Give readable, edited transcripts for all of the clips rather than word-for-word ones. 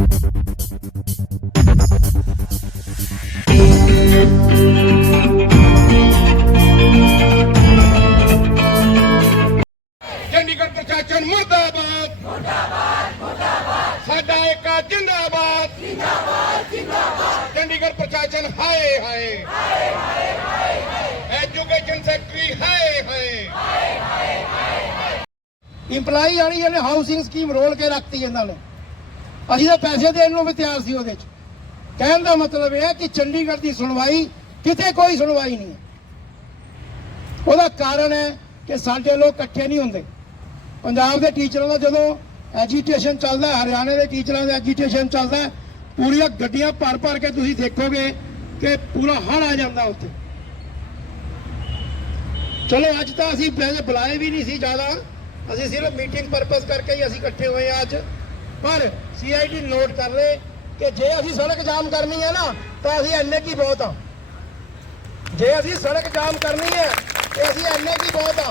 चंडीगढ़ प्रशासन मुर्दाबाद साडा एका जिंदाबाद चंडीगढ़ प्रशासन हाय हाय एजुकेशन सैकटरी हाय हाय इंपलाई वाली ਇਹਨੇ ਹਾਊਸਿੰਗ ਸਕੀਮ ਰੋਲ ਕੇ ਰੱਖਤੀ ਇਹਨਾਂ ਨੇ। ਅਸੀਂ ਤਾਂ ਪੈਸੇ ਦੇਣ ਨੂੰ ਵੀ ਤਿਆਰ ਸੀ ਉਹਦੇ 'ਚ। ਕਹਿਣ ਦਾ ਮਤਲਬ ਇਹ ਹੈ ਕਿ ਚੰਡੀਗੜ੍ਹ ਦੀ ਸੁਣਵਾਈ ਕਿਤੇ ਕੋਈ ਸੁਣਵਾਈ ਨਹੀਂ ਹੈ। ਉਹਦਾ ਕਾਰਨ ਹੈ ਕਿ ਸਾਡੇ ਲੋਕ ਇਕੱਠੇ ਨਹੀਂ ਹੁੰਦੇ। ਪੰਜਾਬ ਦੇ ਟੀਚਰਾਂ ਦਾ ਜਦੋਂ ਐਜੀਟੇਸ਼ਨ ਚੱਲਦਾ, ਹਰਿਆਣੇ ਦੇ ਟੀਚਰਾਂ ਦਾ ਐਜੀਟੇਸ਼ਨ ਚੱਲਦਾ, ਪੂਰੀਆਂ ਗੱਡੀਆਂ ਭਰ ਭਰ ਕੇ ਤੁਸੀਂ ਦੇਖੋਗੇ ਕਿ ਪੂਰਾ ਹੜ ਆ ਜਾਂਦਾ ਉੱਥੇ। ਚਲੋ ਅੱਜ ਤਾਂ ਅਸੀਂ ਬੁਲਾਏ ਵੀ ਨਹੀਂ ਸੀ ਜ਼ਿਆਦਾ, ਅਸੀਂ ਸਿਰਫ ਮੀਟਿੰਗ ਪਰਪਸ ਕਰਕੇ ਹੀ ਅਸੀਂ ਇਕੱਠੇ ਹੋਏ ਆ ਅੱਜ। ਪਰ CID ਨੋਟ ਕਰ ਲੈ ਕਿ ਜੇ ਅਸੀਂ ਸੜਕ ਜਾਮ ਕਰਨੀ ਹੈ ਨਾ ਤਾਂ ਅਸੀਂ ਇੰਨੇ ਕੀ ਬਹੁਤ ਆ। ਜੇ ਅਸੀਂ ਸੜਕ ਜਾਮ ਕਰਨੀ ਹੈ ਤੇ ਅਸੀਂ ਇੰਨੇ ਕੀ ਬਹੁਤ ਆ।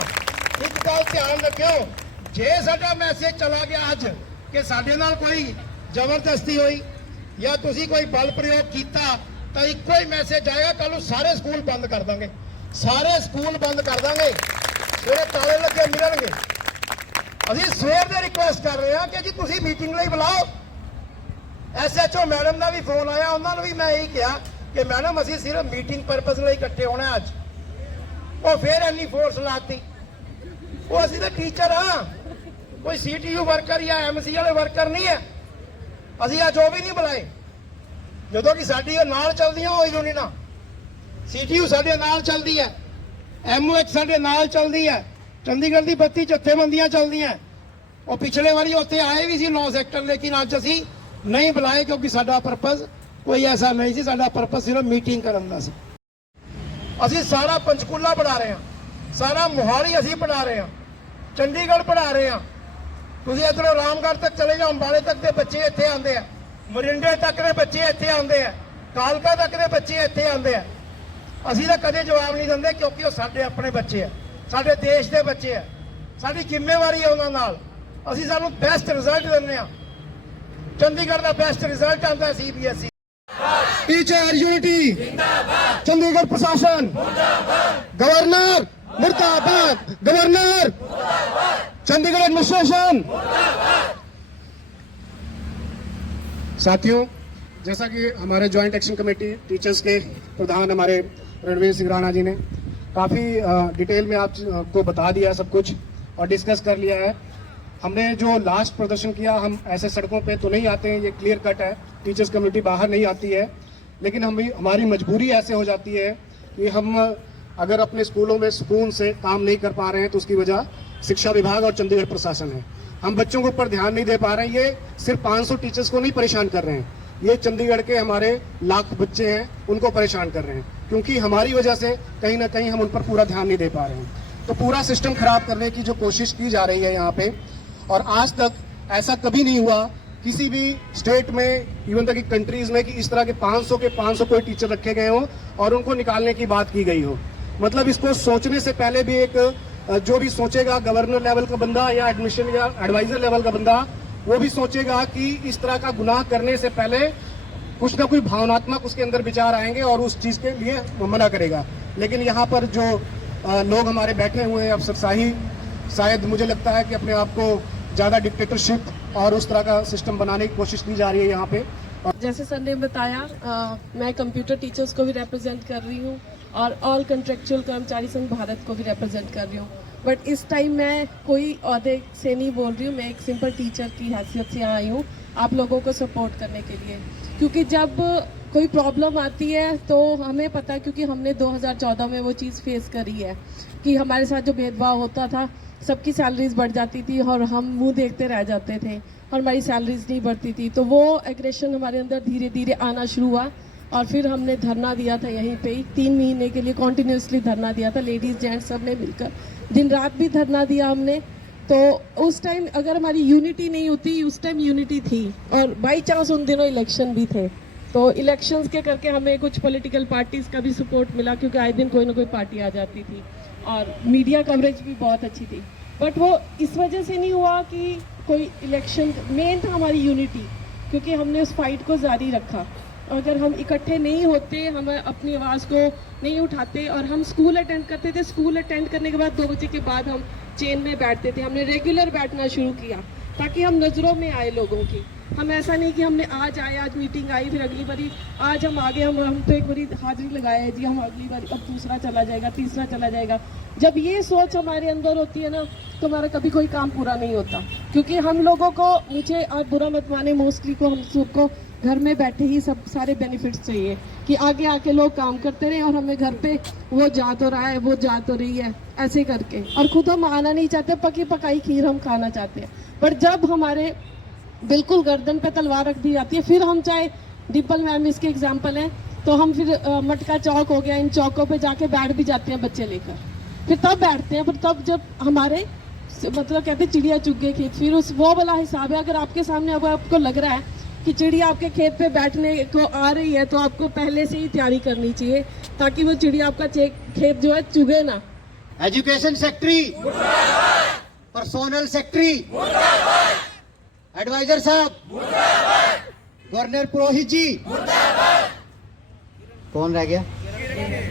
ਇੱਕ ਗੱਲ ਧਿਆਨ ਰੱਖਿਓ, ਜੇ ਸਾਡਾ ਮੈਸੇਜ ਚਲਾ ਗਿਆ ਅੱਜ ਕਿ ਸਾਡੇ ਨਾਲ ਕੋਈ ਜ਼ਬਰਦਸਤੀ ਹੋਈ ਜਾਂ ਤੁਸੀਂ ਕੋਈ ਬਲ ਪ੍ਰਯੋਗ ਕੀਤਾ ਤਾਂ ਇੱਕੋ ਹੀ ਮੈਸੇਜ ਆਏਗਾ, ਕੱਲ ਨੂੰ ਸਾਰੇ ਸਕੂਲ ਬੰਦ ਕਰ ਦਾਂਗੇ। ਸਾਰੇ ਸਕੂਲ ਬੰਦ ਕਰ ਦਾਂਗੇ, ਸਵੇਰੇ ਤਾਲੇ ਲੱਗੇ ਮਿਲਣਗੇ। ਅਸੀਂ ਸਵੇਰ ਦੇ ਰਿਕੁਐਸਟ ਕਰ ਰਹੇ ਹਾਂ ਕਿ ਜੀ ਤੁਸੀਂ ਮੀਟਿੰਗ ਲਈ ਬੁਲਾਓ। SHO ਮੈਡਮ ਦਾ ਵੀ ਫੋਨ ਆਇਆ, ਉਹਨਾਂ ਨੂੰ ਵੀ ਮੈਂ ਇਹੀ ਕਿਹਾ ਕਿ ਮੈਡਮ ਅਸੀਂ ਸਿਰਫ ਮੀਟਿੰਗ ਪਰਪਸ ਲਈ ਇਕੱਠੇ ਹੋਣਾ ਅੱਜ। ਉਹ ਫਿਰ ਇੰਨੀ ਫੋਰਸ ਲਾਤੀ। ਉਹ ਅਸੀਂ ਤਾਂ ਟੀਚਰ ਹਾਂ, ਕੋਈ CTU ਵਰਕਰ ਜਾਂ MC ਵਾਲੇ ਵਰਕਰ ਨਹੀਂ ਹੈ। ਅਸੀਂ ਅੱਜ ਉਹ ਵੀ ਨਹੀਂ ਬੁਲਾਏ ਜਦੋਂ ਕਿ ਸਾਡੀ ਨਾਲ ਚੱਲਦੀਆਂ ਉਹ ਯੂਨੀਅਨਾਂ। CTU ਸਾਡੇ ਨਾਲ ਚੱਲਦੀ ਹੈ, MOH ਸਾਡੇ ਨਾਲ ਚੱਲਦੀ ਹੈ, ਚੰਡੀਗੜ੍ਹ ਦੀ 32 ਜਥੇਬੰਦੀਆਂ ਚੱਲਦੀਆਂ। ਉਹ ਪਿਛਲੇ ਵਾਰੀ ਉੱਥੇ ਆਏ ਵੀ ਸੀ 9 ਸੈਕਟਰ, ਲੇਕਿਨ ਅੱਜ ਅਸੀਂ ਨਹੀਂ ਬੁਲਾਏ ਕਿਉਂਕਿ ਸਾਡਾ ਪਰਪਸ ਕੋਈ ਐਸਾ ਨਹੀਂ ਸੀ। ਸਾਡਾ ਪਰਪਸ ਸਿਰਫ ਮੀਟਿੰਗ ਕਰਨ ਦਾ ਸੀ। ਅਸੀਂ ਸਾਰਾ ਪੰਚਕੂਲਾ ਪੜ੍ਹਾ ਰਹੇ ਹਾਂ, ਸਾਰਾ ਮੋਹਾਲੀ ਅਸੀਂ ਪੜ੍ਹਾ ਰਹੇ ਹਾਂ, ਚੰਡੀਗੜ੍ਹ ਪੜ੍ਹਾ ਰਹੇ ਹਾਂ। ਤੁਸੀਂ ਇੱਧਰੋਂ ਰਾਮਗੜ੍ਹ ਤੱਕ ਚਲੇ ਜਾਓ, ਅੰਬਾਲੇ ਤੱਕ ਦੇ ਬੱਚੇ ਇੱਥੇ ਆਉਂਦੇ ਆ, ਮਰਿੰਡੇ ਤੱਕ ਦੇ ਬੱਚੇ ਇੱਥੇ ਆਉਂਦੇ ਆ, ਕਾਲਕਾ ਤੱਕ ਦੇ ਬੱਚੇ ਇੱਥੇ ਆਉਂਦੇ ਆ। ਅਸੀਂ ਤਾਂ ਕਦੇ ਜਵਾਬ ਨਹੀਂ ਦਿੰਦੇ ਕਿਉਂਕਿ ਉਹ ਸਾਡੇ ਆਪਣੇ ਬੱਚੇ ਆ, ਸਾਡੇ ਦੇਸ਼ ਦੇ ਬੱਚੇ ਆ। ਸਾਡੀ ਜ਼ਿੰਮੇਵਾਰੀ ਹੈ ਉਹਨਾਂ ਨਾਲ। ਅਸੀਂ ਸਾਨੂੰ ਬੈਸਟ ਰਿਜ਼ਲਟ ਦਿੰਦੇ ਆ। ਚੰਡੀਗੜ੍ਹ ਦਾ ਬੈਸਟ ਰਿਜ਼ਲਟ ਆਉਂਦਾ CBSE। टीचर यूनिटी जिंदाबाद, चंडीगढ़ प्रशासन मुर्दाबाद, गवर्नर मुर्दाबाद, गवर्नर मुर्दाबाद, चंडीगढ़ एडमिनिस्ट्रेशन मुर्दाबाद। साथियों, जैसा कि हमारे ज्वाइंट एक्शन कमेटी टीचर्स के प्रधान हमारे रणवीर सिंह राणा जी ने काफ़ी डिटेल में आपको बता दिया सब कुछ और डिस्कस कर लिया है। हमने जो लास्ट प्रदर्शन किया, हम ऐसे सड़कों पे तो नहीं आते हैं, ये क्लियर कट है। टीचर्स कम्युनिटी बाहर नहीं आती है, लेकिन हमारी मजबूरी ऐसे हो जाती है कि हम अगर अपने स्कूलों में सुकून से काम नहीं कर पा रहे हैं तो उसकी वजह शिक्षा विभाग और चंडीगढ़ प्रशासन है। हम बच्चों के ऊपर ध्यान नहीं दे पा रहे हैं। ये सिर्फ 500 टीचर्स को नहीं परेशान कर रहे हैं, ये चंडीगढ़ के हमारे लाख बच्चे हैं उनको परेशान कर रहे हैं, क्योंकि हमारी वजह से कहीं ना कहीं हम उन पर पूरा ध्यान नहीं दे पा रहे हैं। तो पूरा सिस्टम खराब करने की जो कोशिश की जा रही है यहाँ पे, और आज तक ऐसा कभी नहीं हुआ किसी भी स्टेट में, इवन तक की कंट्रीज में, कि इस तरह के 500 के 500 कोई टीचर रखे गए हों और उनको निकालने की बात की गई हो। मतलब इसको सोचने से पहले भी एक जो भी सोचेगा गवर्नर लेवल का बंदा या एडमिशन या एडवाइजर लेवल का बंदा, वो भी सोचेगा कि इस तरह का गुनाह करने से पहले कुछ ना कुछ भावनात्मक उसके अंदर विचार आएंगे और उस चीज़ के लिए मना करेगा। लेकिन यहाँ पर जो लोग हमारे बैठे हुए हैं अफसरशाही, शायद मुझे लगता है कि अपने आप को ज़्यादा डिक्टेटरशिप और उस तरह का सिस्टम बनाने की कोशिश की जा रही है यहाँ पे। जैसे सर ने बताया, मैं कंप्यूटर टीचर्स को भी रिप्रेजेंट कर रही हूँ और ऑल कंट्रेक्चुअल कर्मचारी संघ भारत को भी रिप्रेजेंट कर रही हूँ। बट इस टाइम मैं कोई ओहदे से नहीं बोल रही हूँ, मैं एक सिंपल टीचर की हैसियत से आई हूँ आप लोगों को सपोर्ट करने के लिए। क्योंकि जब कोई प्रॉब्लम आती है तो हमें पता है, क्योंकि हमने 2014 में वो चीज़ फेस करी है कि हमारे साथ जो भेदभाव होता था, सबकी सैलरीज बढ़ जाती थी और हम मुंह देखते रह जाते थे और हमारी सैलरीज नहीं बढ़ती थी। तो वो एग्रेशन हमारे अंदर धीरे धीरे आना शुरू हुआ और फिर हमने धरना दिया था यहीं पे ही, 3 महीने के लिए कॉन्टिन्यूसली धरना दिया था। लेडीज़ जेंट्स सब ने मिलकर दिन रात भी धरना दिया हमने। तो उस टाइम अगर हमारी यूनिटी नहीं होती, उस टाइम यूनिटी थी और बाई चांस उन दिनों इलेक्शन भी थे, तो इलेक्शंस के करके हमें कुछ पॉलिटिकल पार्टीज़ का भी सपोर्ट मिला, क्योंकि आए दिन कोई ना कोई पार्टी आ जाती थी और मीडिया कवरेज भी बहुत अच्छी थी। बट वो इस वजह से नहीं हुआ कि कोई इलेक्शन, मेन था हमारी यूनिटी। क्योंकि हमने उस फाइट को जारी रखा। अगर हम इकट्ठे नहीं होते, हम अपनी आवाज़ को नहीं उठाते और हम स्कूल अटेंड करते थे, स्कूल अटेंड करने के बाद 2 बजे के बाद हम चेन में बैठते थे। हमने रेगुलर बैठना शुरू किया ताकि हम नज़रों में आए लोगों की। हम ऐसा नहीं कि हमने आज आए, आज मीटिंग आई, फिर अगली बारी आज हम आगे, हम तो एक बारी हाजिरी लगाए है जी, हम अगली बारी अब दूसरा चला जाएगा, तीसरा चला जाएगा। जब ये सोच हमारे अंदर होती है ना, तो हमारा कभी कोई काम पूरा नहीं होता। क्योंकि हम लोगों को, मुझे आज बुरा मत माने, मोस्टली को हम सबको घर में बैठे ही सब सारे बेनिफिट्स चाहिए कि आगे आके लोग काम करते रहे और हमें घर पे वो जा तो रहा है, वो जा तो रही है, ऐसे करके। और खुद हम आना नहीं चाहते, पकी पकाई खीर हम खाना चाहते हैं। पर जब हमारे बिल्कुल गर्दन पे तलवार रख दी जाती है, फिर हम, चाहे डिम्पल मैम इसके एग्जाम्पल हैं, तो हम फिर मटका चौक हो गया, इन चौकों पे जाके बैठ भी जाते हैं बच्चे लेकर, फिर तब बैठते हैं। फिर तब जब हमारे मतलब कहते हैं चिड़िया चुग गई खेत, फिर उस वो वाला हिसाब है। अगर आपके सामने अब आपको लग रहा है कि चिड़िया आपके खेत पे बैठने को आ रही है, तो आपको पहले से ही तैयारी करनी चाहिए ताकि वो चिड़िया आपका खेत जो है चुगे ना। Education secretary personal secretary adviser साहब, गवर्नर पुरोहित जी, कौन रह गया?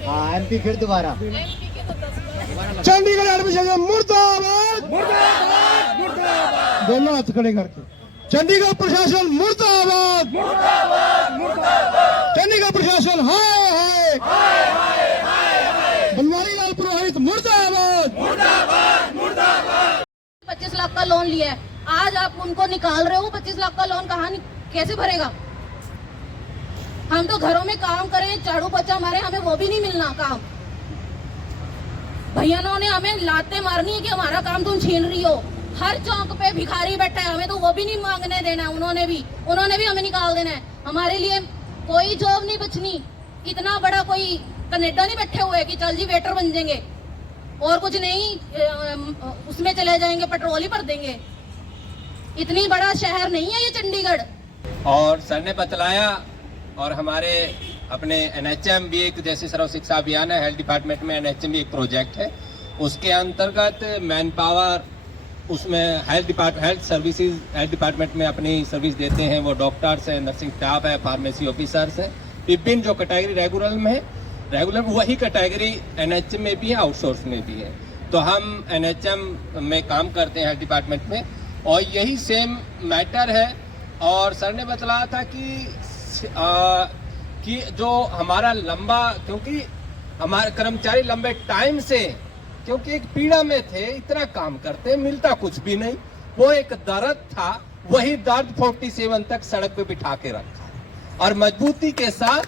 हाँ, एमपी फिर दोबारा। चंडीगढ़ एडमिशन मुर्दाबाद, दोनों हाथ खड़े करके। चंडीगढ़ प्रशासन मुर्दाबाद, चंडीगढ़ प्रशासन हाय हाय, बनवारी लाल पुरोहित मुर्दाबाद। 25 लाख का लोन लिया है, आज आप उनको निकाल रहे हो। 25 लाख का लोन कहाँ कैसे भरेगा? हम तो घरों में काम करें, झाड़ू पोछा मारे, हमें वो भी नहीं मिलना काम। भैया ने हमें लाते मारनी है कि हमारा काम तुम छीन रही हो। हर चौक पे भिखारी बैठा है, हमें तो वो भी नहीं मांगने देना है। उन्होंने भी हमें निकाल देना है। हमारे लिए कोई जॉब नहीं बचनी। इतना बड़ा कोई कनेडा नहीं बैठे हुए कि चल जी वेटर बन जाएंगे और कुछ नहीं, उसमें चले जाएंगे, पेट्रोल ही भर देंगे। इतनी बड़ा शहर नहीं है ये चंडीगढ़। और सर ने बतलाया, और हमारे अपने एनएचएम भी एक, जैसे सर्व शिक्षा अभियान है, हेल्थ डिपार्टमेंट में एनएचएम भी एक प्रोजेक्ट है, उसके अंतर्गत मैन पावर, उसमें हेल्थ सर्विसेज, हेल्थ डिपार्टमेंट में अपनी सर्विस देते हैं वो डॉक्टर्स हैं, नर्सिंग स्टाफ है, फार्मेसी ऑफिसर्स हैं। विभिन्न जो कैटेगरी रेगुलर में है, रेगुलर वही कैटेगरी एनएचएम में भी है, आउटसोर्स में भी है। तो हम एनएचएम में काम करते हैं हेल्थ डिपार्टमेंट में, और यही सेम मैटर है। और सर ने बतलाया था कि जो हमारा लंबा, क्योंकि हमारे कर्मचारी लंबे टाइम से, क्योंकि एक पीड़ा में थे, इतना काम करते, मिलता कुछ भी नहीं, वो एक दर्द था, वही दर्द 47 तक सड़क पे बिठा के रखा और मजबूती के साथ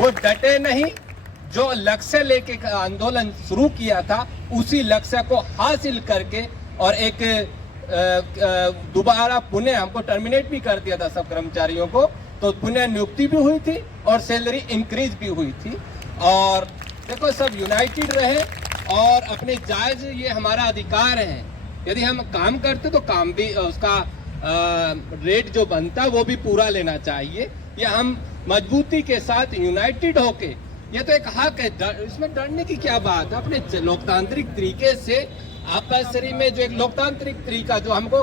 वो डटे नहीं। जो लक्ष्य लेके आंदोलन शुरू किया था, उसी लक्ष्य को हासिल करके, और एक दोबारा पुनः हमको टर्मिनेट भी कर दिया था सब कर्मचारियों को, तो पुनः नियुक्ति भी हुई थी और सैलरी इंक्रीज भी हुई थी। और देखो, सब यूनाइटेड रहे और अपने जायज, ये हमारा अधिकार है। यदि हम काम करते तो काम भी, उसका रेट जो बनता वो भी पूरा लेना चाहिए। या हम मजबूती के साथ यूनाइटेड होके, ये तो एक हक है, इसमें डरने की क्या बात है। अपने लोकतांत्रिक तरीके से आपसरी में जो एक लोकतांत्रिक तरीका जो हमको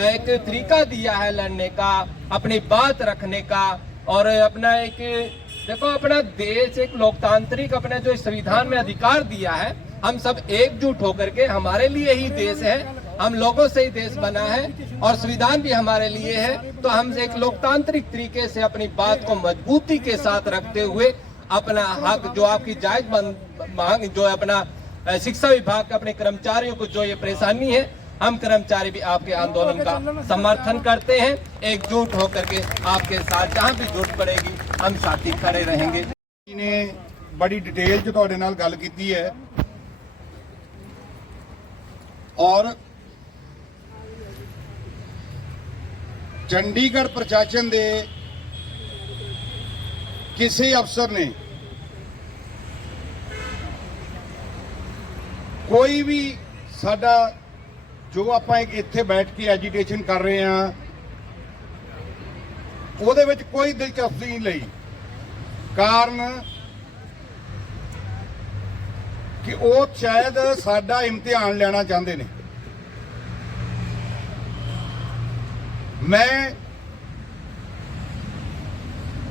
एक तरीका दिया है लड़ने का, अपनी बात रखने का, और अपना एक, देखो अपना देश एक लोकतांत्रिक, अपने जो संविधान में अधिकार दिया है, हम सब एकजुट होकर के, हमारे लिए ही देश है, हम लोगों से ही देश बना है और संविधान भी हमारे लिए है। तो हम एक लोकतांत्रिक तरीके से अपनी बात को मजबूती के साथ रखते हुए अपना हक, जो आपकी जायज मांग, जो अपना शिक्षा विभाग के अपने कर्मचारियों को जो ये परेशानी है, हम कर्मचारी भी आपके आंदोलन का समर्थन करते हैं। एकजुट होकर के आपके साथ जहां भी जरूरत पड़ेगी हम साथी खड़े रहेंगे। ने बड़ी डिटेल च तुहाडे नाल गल कीती है, और चंडीगढ़ प्रशासन दे किसी अफसर ने कोई भी साडा जो ਆਪਾਂ ਇੱਥੇ ਬੈਠ ਕੇ ਐਜੀਟੇਸ਼ਨ ਕਰ ਰਹੇ ਹਾਂ, ਉਹਦੇ ਵਿੱਚ ਕੋਈ ਦਿਲਚਸਪੀ ਨਹੀਂ ਲਈ। ਕਾਰਨ ਕਿ ਉਹ ਸ਼ਾਇਦ ਸਾਡਾ ਇਮਤਿਹਾਨ ਲੈਣਾ ਚਾਹੁੰਦੇ ਨੇ। मैं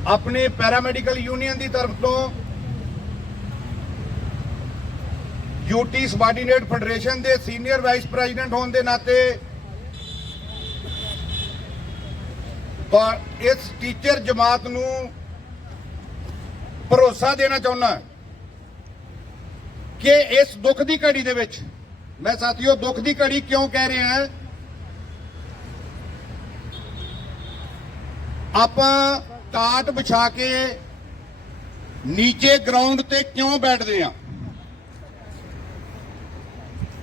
अपने पैरामेडिकल यूनियन की तरफ तो यूटी सबआर्ਡੀਨੇਟ फेडरेशन के सीनियर वाइस प्रेजिडेंट होने के नाते इस टीचर जमात नूं भरोसा देना चाहुंदा कि इस दुख की घड़ी दे विच, मैं साथियों दुख की घड़ी क्यों कह रहे हैं, आपां टाट बिछा के नीचे ग्राउंड ते क्यों बैठते हैं।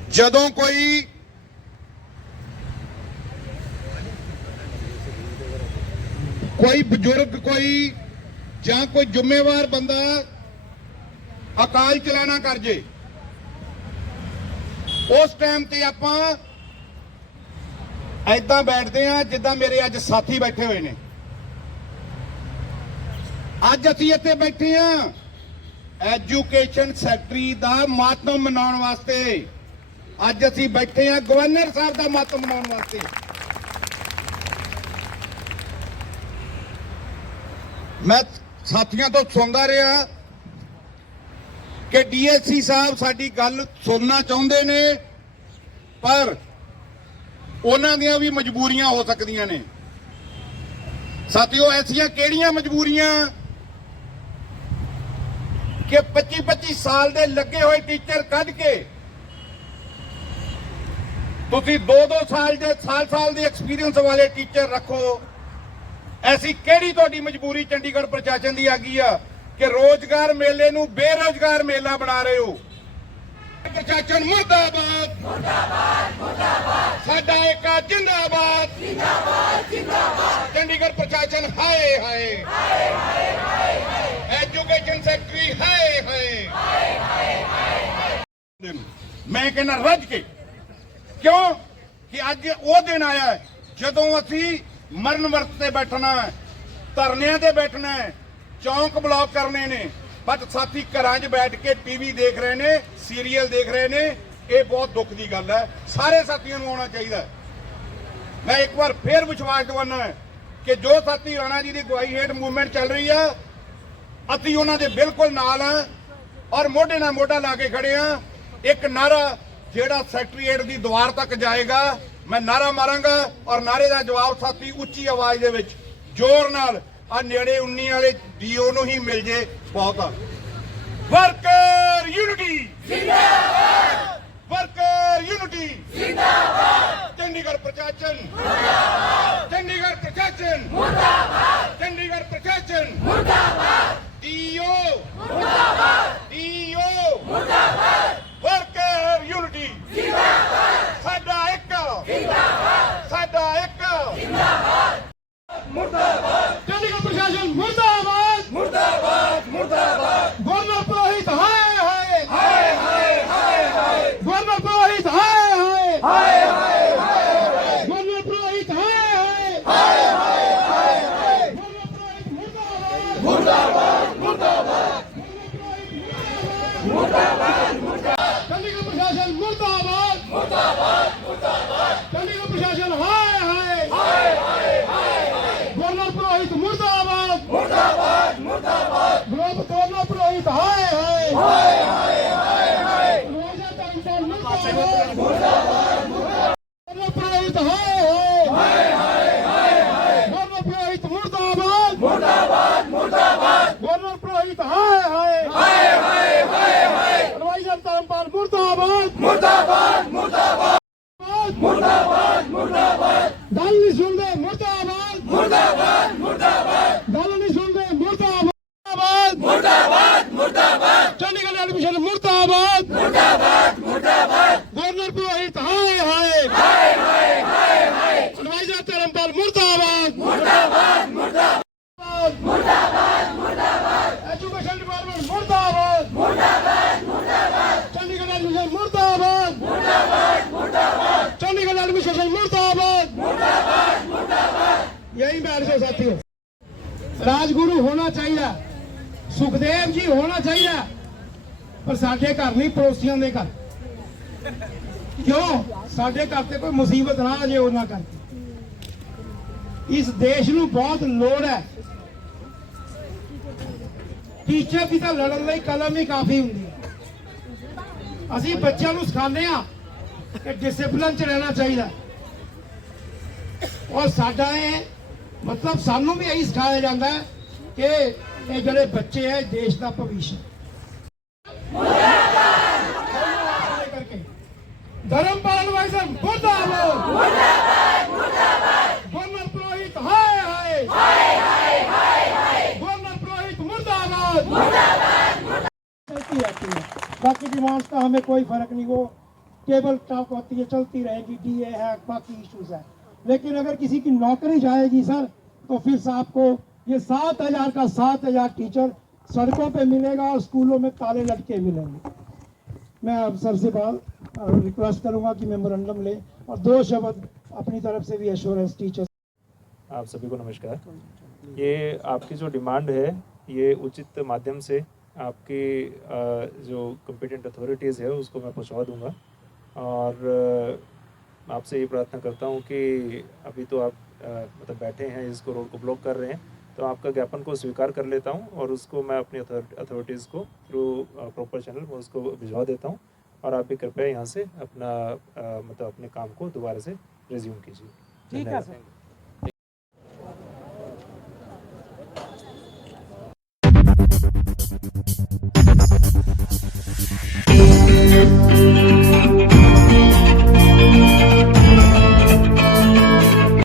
जदों कोई बुजुर्ग कोई ਜਾਂ कोई ਜ਼ਿੰਮੇਵਾਰ ਬੰਦਾ ਅਕਾਲ ਚਲਾਣਾ ਕਰ ਜੇ, ਉਸ ਟਾਈਮ ਤੇ ਆਪਾਂ ਐਦਾਂ ਬੈਠਦੇ ਆ ਜਿੱਦਾਂ ਮੇਰੇ ਅੱਜ ਸਾਥੀ ਬੈਠੇ ਹੋਏ ਨੇ। ਅੱਜ ਅਸੀਂ ਇੱਥੇ ਬੈਠੇ ਆ ਐਜੂਕੇਸ਼ਨ ਸੈਕਟਰੀ ਦਾ ਮਾਤਮ ਮਨਾਉਣ ਵਾਸਤੇ। ਅੱਜ ਅਸੀਂ ਬੈਠੇ ਆ ਗਵਰਨਰ ਸਾਹਿਬ ਦਾ ਮਾਤਮ ਮਨਾਉਣ ਵਾਸਤੇ। मैं साथियों तो सुनता रहा कि डीएससी साहब साडी गल सुनना चाहते ने, पर उन्हां दियां भी मजबूरियां हो सकदियां ने। साथियों ऐसियां किहड़ियां मजबूरियां कि 25-25 साल दे लगे हुए टीचर कढ के तुसीं 2-2 साल दे साल दे एक्सपीरियंस वाले टीचर रखो। ऐसी केड़ी तुहाडी मजबूरी चंडीगढ़ प्रशासन की आ गई है कि रोजगार मेले नूं बेरोजगार मेला बना रहे हो। प्रशासन मुर्दाबाद, साडा एका जिंदाबाद, चंडीगढ़ प्रशासन हाय हाय, एजुकेशन सेक्रेटरी हाय हाय। मैं कहना रज के, क्यों कि अज वो दिन आया है जदों असीं मरण वर्त से बैठना है, धरनियां ते बैठना है, चौंक ब्लॉक करने ने, बट साथी घरां 'च बैठ के टीवी देख रहे ने, सीरीयल देख रहे ने। ये बहुत दुख की गल है, सारे साथियों को आना चाहिए। मैं एक बार फिर विश्वास दिवाना है कि जो साथी राणा जी की अगवाई हेठ मूवमेंट चल रही है, असीं उन्हां दे बिल्कुल नाल हां और मोढे नाल मोढा ला के खड़े हां। एक नारा जिहड़ा सैकटरीएट की दीवार तक जाएगा, मैं नारा मारांगा और नारे का जवाब साथी उच्ची आवाज दे विच जोर नाल आ नेड़े 19 वाले डीओ नूं ही मिल जे, बहुत आ। वर्कर यूनिटी जिंदाबाद, वर्कर यूनिटी जिंदाबाद, चंडीगढ़ प्रशासन मुर्दाबाद, चंडीगढ़ प्रशासन मुर्दाबाद, चंडीगढ़ प्रशासन मुर्दाबाद, डीओ मुर्दाबाद, डीओ मुर्दाबाद, वर्कर यूनिटी जिंदाबाद, साडा एक जिंदाबाद, साडा एक जिंदाबाद, मुर्दाबाद, चंडीगढ़ प्रशासन मुर्दाबाद, मुर्दाबाद, मुर्दाबाद, गवर्नर पुरोहित हाय हाय, हाय हाय हाय हाय, गवर्नर पुरोहित हाय हाय, हाय हाय हाय, गवर्नर पुरोहित हाय हाय, हाय हाय हाय हाय, गवर्नर पुरोहित मुर्दाबाद, मुर्दाबाद, मुर्दाबाद, मुर्दाबाद, मुर्दाबाद, चंडीगढ़ प्रशासन मुर्दाबाद, मुर्दाबाद, मुर्दाबाद, चंडीगढ़ प्रशासन हाय हाय, हाय हाय हाय हाय, गवर्नर पुरोहित मुर्दाबाद, मुर्दाबाद, मुर्दाबाद, गवर्नर पुरोहित हाय हाय, हाय हाय हाय हाय, रोजा टंडन मुर्दाबाद, मुर्दाबाद, गवर्नर पुरोहित हाय हाय, हाय हाय हाय, गवर्नर पुरोहित मुर्दाबाद, मुर्दाबाद, मुर्दाबाद, गवर्नर पुरोहित हाय हाय, हाय हाय हाय हाय, एडवाइजर धर्मपाल मुर्दाबाद, मुर्दाबाद, मुर्दाबाद, मुर्दाबाद, मुर्दाबाद, दल नहीं सुनते मुर्दाबाद, मुर्दाबाद, मुर्दाबाद, दल नहीं सुनते मुर्दाबाद, मुर्दाबाद, मुर्दाबाद, चंडीगढ़ एडमिशन मुर्दाबाद, मुर्दाबाद, मुर्दाबाद, गवर्नर पुरोहित हाय हाय, हाय हाय हाय हाय, एडवाइजर धर्मपाल मुर्दाबाद, मुर्दाबाद, मुर्दाबाद, मुर्दाबाद, मुर्दाबाद, एजुकेशन डिपार्टमेंट मुर्दाबाद, मुर्दाबाद, मुर्दाबाद, चंडीगढ़ एडमिशन मुर्दाबाद, मुर्दाबाद, मुर्दाबाद, चंडीगढ़ एडमिशन मुर्दाबाद, मुर्दाबाद, मुर्दाबाद। यही बैठ से साथियों, राजगुरु होना चाहिए, सुखदेव जी होना चाहिए, पर साडे घर नहीं, पड़ोसियों के घर। क्यों? साडे घर ते कोई मुसीबत ना आ जाए, उन्हां करके ਇਸ ਦੇਸ਼ ਨੂੰ ਬਹੁਤ ਲੋੜ ਹੈ। ਟੀਚਰ ਦੀ ਤਾਂ ਲੜਨ ਲਈ ਕਲਮ ਹੀ ਕਾਫੀ ਹੁੰਦੀ ਹੈ। ਅਸੀਂ ਬੱਚਿਆਂ ਨੂੰ ਸਿਖਾਉਂਦੇ ਆ ਕਿ ਡਿਸਪਲਿਨ 'ਚ ਰਹਿਣਾ ਚਾਹੀਦਾ, ਔਰ ਸਾਡਾ ਇਹ ਮਤਲਬ ਸਾਨੂੰ ਵੀ ਇਹੀ ਸਿਖਾਇਆ ਜਾਂਦਾ ਹੈ ਕਿ ਇਹ ਜਿਹੜੇ ਬੱਚੇ ਹੈ ਦੇਸ਼ ਦਾ ਭਵਿੱਖ ਹੈ। धर्मपाल एडवाइजर मुर्दाबाद, गवर्नर पुरोहित हाय हाय, गवर्नर पुरोहित मुर्दाबाद। चलती रहती है, बाकी डिमांड्स का हमें कोई फर्क नहीं, वो टेबल टॉक होती है, चलती रहेगी, डीए है, बाकी इश्यूज है। लेकिन अगर किसी की नौकरी जाएगी सर, तो फिर साहब को ये 7,000 का 7,000 टीचर सड़कों पे मिलेगा और स्कूलों में ताले लटके मिलेंगे। मैं आप सर से रिक्वेस्ट करूंगा कि मेमोरेंडम ले और 2 शब्द अपनी तरफ से भी एश्योरेंस टीचर्स। आप सभी को नमस्कार। ये आपकी जो डिमांड है ये उचित माध्यम से आपकी जो कॉम्पिटेंट अथॉरिटीज़ है उसको मैं पहुंचवा दूंगा, और आपसे ये प्रार्थना करता हूं कि अभी तो आप मतलब बैठे हैं, इसको रोड को ब्लॉक कर रहे हैं, तो आपका ज्ञापन को स्वीकार कर लेता हूं और उसको मैं अपनी अथॉरिटीज़ को थ्रू प्रॉपर चैनल में उसको भिजवा देता हूं, और आप भी कृपया यहाँ से अपना मतलब अपने काम को दोबारा से रिज्यूम कीजिए। ठीक है सर।